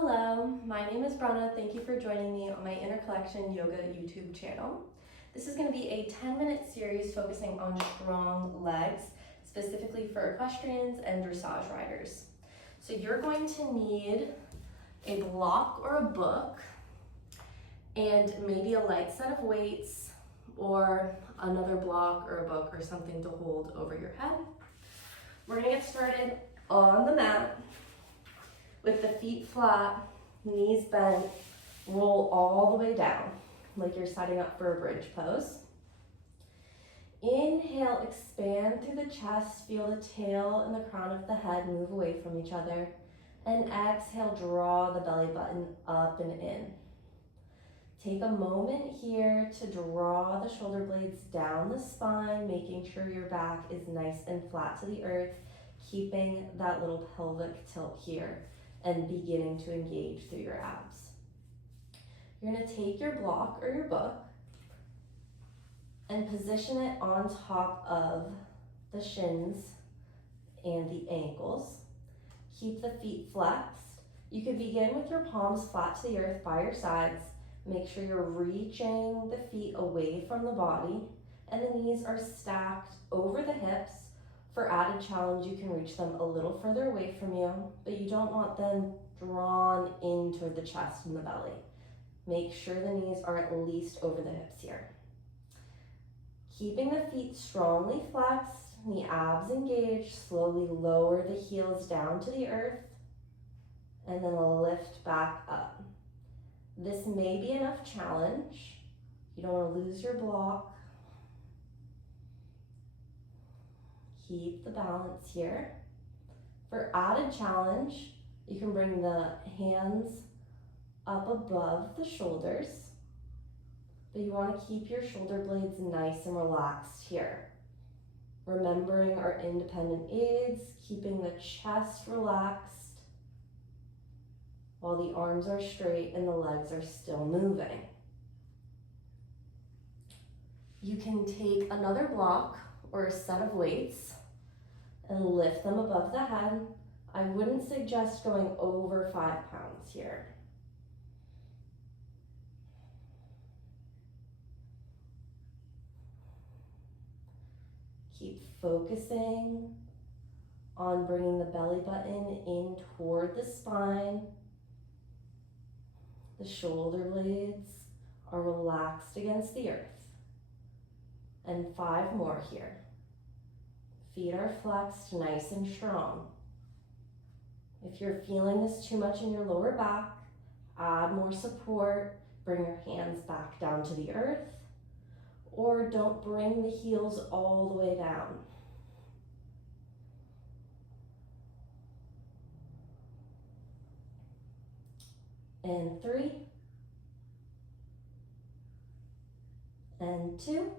Hello, my name is Brenna. Thank you for joining me on my Inner Collection Yoga YouTube channel. This is going to be a 10-minute series focusing on strong legs, specifically for equestrians and dressage riders. So you're going to need a block or a book and maybe a light set of weights or another block or a book or something to hold over your head. We're going to get started on the mat with the feet flat, knees bent, roll all the way down like you're setting up for a bridge pose. Inhale, expand through the chest, feel the tail and the crown of the head move away from each other. And exhale, draw the belly button up and in. Take a moment here to draw the shoulder blades down the spine, making sure your back is nice and flat to the earth, keeping that little pelvic tilt here and beginning to engage through your abs. You're going to take your block or your book and position it on top of the shins and the ankles. Keep the feet flexed. You can begin with your palms flat to the earth by your sides. Make sure you're reaching the feet away from the body and the knees are stacked over the hips. For added challenge, you can reach them a little further away from you, but you don't want them drawn into the chest and the belly. Make sure the knees are at least over the hips here. Keeping the feet strongly flexed, the abs engaged, slowly lower the heels down to the earth, and then lift back up. This may be enough challenge. You don't want to lose your block. Keep the balance here. For added challenge, you can bring the hands up above the shoulders, but you want to keep your shoulder blades nice and relaxed here. Remembering our independent aids, keeping the chest relaxed while the arms are straight and the legs are still moving. You can take another block or a set of weights and lift them above the head. I wouldn't suggest going over 5 pounds here. Keep focusing on bringing the belly button in toward the spine. The shoulder blades are relaxed against the earth. And 5 more here. Feet are flexed, nice and strong. If you're feeling this too much in your lower back, add more support. Bring your hands back down to the earth, or don't bring the heels all the way down. And 3, and 2,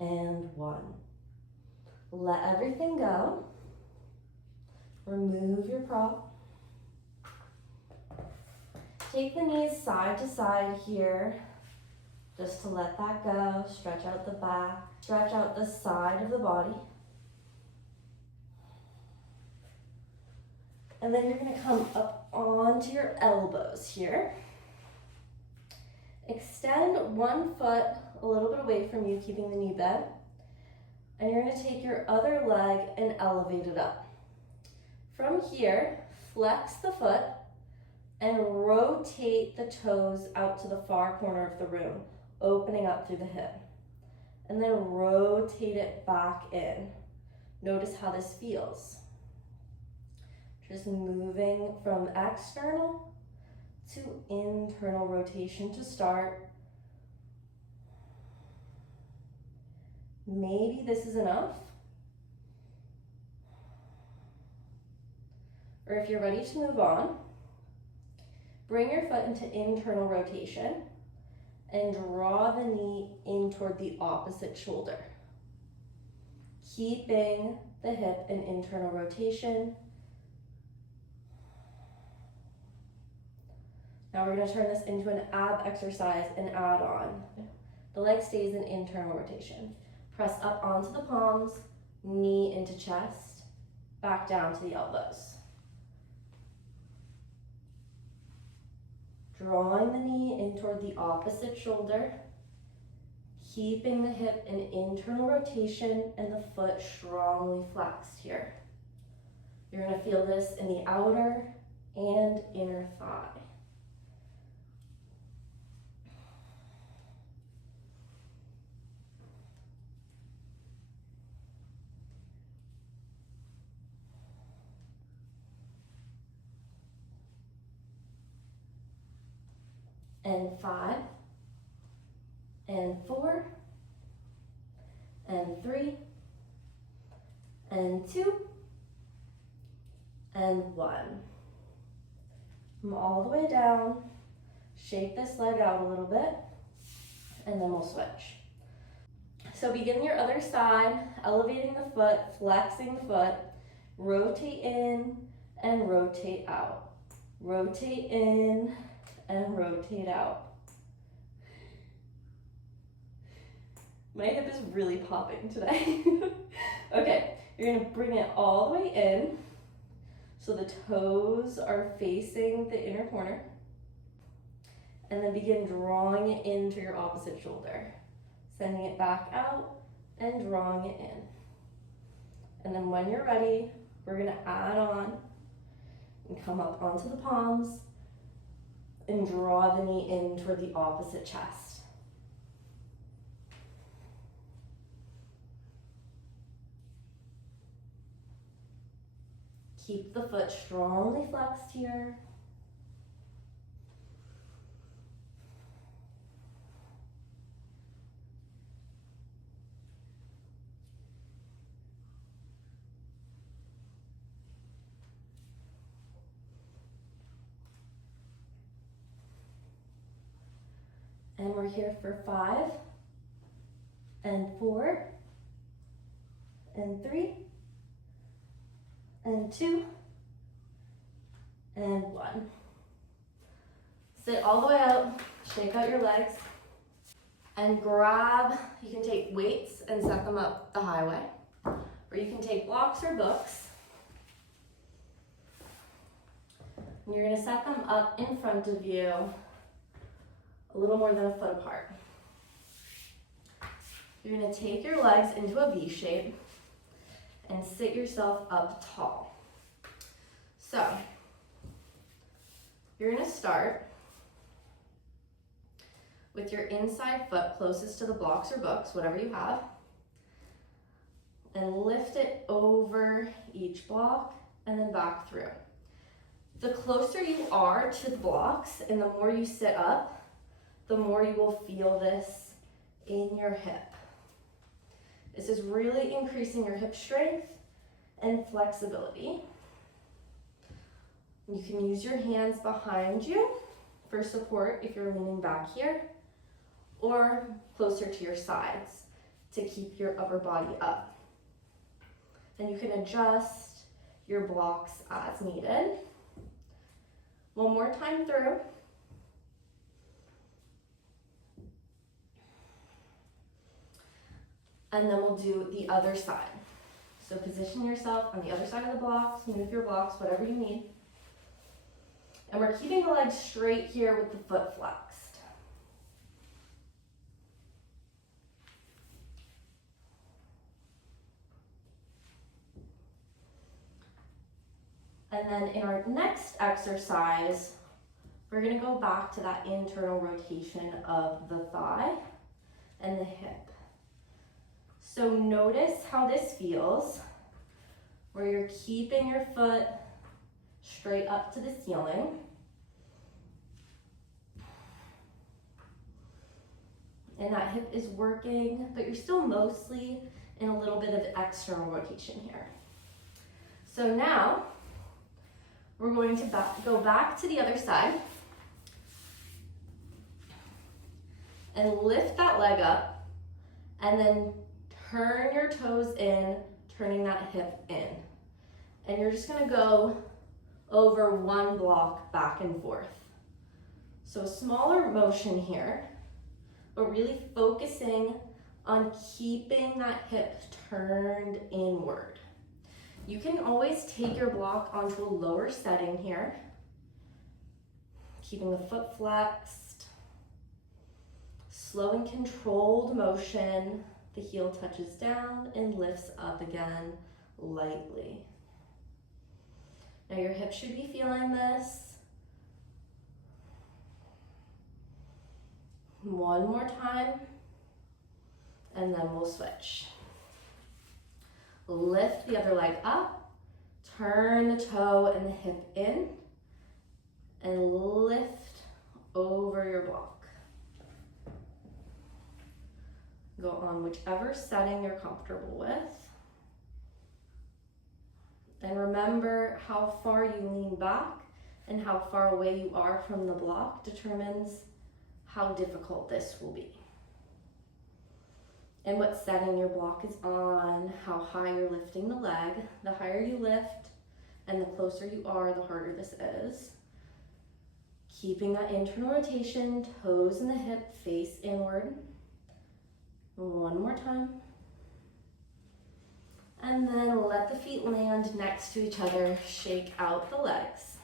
and 1. Let everything go. Remove your prop. Take the knees side to side here, just to let that go. Stretch out the back, stretch out the side of the body. And then you're going to come up onto your elbows here. Extend one foot a little bit away from you, keeping the knee bent. And you're going to take your other leg and elevate it up. From here, flex the foot and rotate the toes out to the far corner of the room, opening up through the hip. And then rotate it back in. Notice how this feels. Just moving from external to internal rotation to start. Maybe this is enough. Or if you're ready to move on, bring your foot into internal rotation and draw the knee in toward the opposite shoulder. Keeping the hip in internal rotation. Now we're going to turn this into an ab exercise and add on. The leg stays in internal rotation. Press up onto the palms, knee into chest, back down to the elbows. Drawing the knee in toward the opposite shoulder, keeping the hip in internal rotation and the foot strongly flexed here. You're going to feel this in the outer and inner thigh. And 5, and 4, and 3, and 2, and 1. Come all the way down, shake this leg out a little bit, and then we'll switch. So begin your other side, elevating the foot, flexing the foot, rotate in and rotate out. Rotate in and rotate out. My hip is really popping today. Okay, you're gonna bring it all the way in so the toes are facing the inner corner, and then begin drawing it into your opposite shoulder, sending it back out and drawing it in. And then when you're ready, we're gonna add on and come up onto the palms and draw the knee in toward the opposite chest. Keep the foot strongly flexed here. And we're here for 5, and 4, and 3, and 2, and 1. Sit all the way up, shake out your legs, and grab, you can take weights and set them up the highway, or you can take blocks or books. And you're gonna set them up in front of you, a little more than a foot apart. You're gonna take your legs into a V shape and sit yourself up tall. So, you're gonna start with your inside foot closest to the blocks or books, whatever you have, and lift it over each block and then back through. The closer you are to the blocks and the more you sit up, the more you will feel this in your hip. This is really increasing your hip strength and flexibility. You can use your hands behind you for support if you're leaning back here, or closer to your sides to keep your upper body up. And you can adjust your blocks as needed. One more time through. And then we'll do the other side. So position yourself on the other side of the blocks, move your blocks, whatever you need. And we're keeping the legs straight here with the foot flexed. And then in our next exercise, we're gonna go back to that internal rotation of the thigh and the hip. So notice how this feels, where you're keeping your foot straight up to the ceiling. And that hip is working, but you're still mostly in a little bit of external rotation here. So now, we're going to go back to the other side and lift that leg up, and then turn your toes in, turning that hip in. And you're just gonna go over one block back and forth. So a smaller motion here, but really focusing on keeping that hip turned inward. You can always take your block onto a lower setting here, keeping the foot flexed. Slow and controlled motion. The heel touches down and lifts up again lightly. Now your hips should be feeling this. One more time, and then we'll switch. Lift the other leg up, turn the toe and the hip in, and lift over your block. Go on whichever setting you're comfortable with. And remember, how far you lean back and how far away you are from the block determines how difficult this will be. And what setting your block is on, how high you're lifting the leg. The higher you lift and the closer you are, the harder this is. Keeping that internal rotation, toes in the hip, face inward. One more time. And then let the feet land next to each other. Shake out the legs.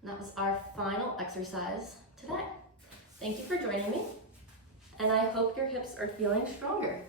And that was our final exercise today. Thank you for joining me, and I hope your hips are feeling stronger.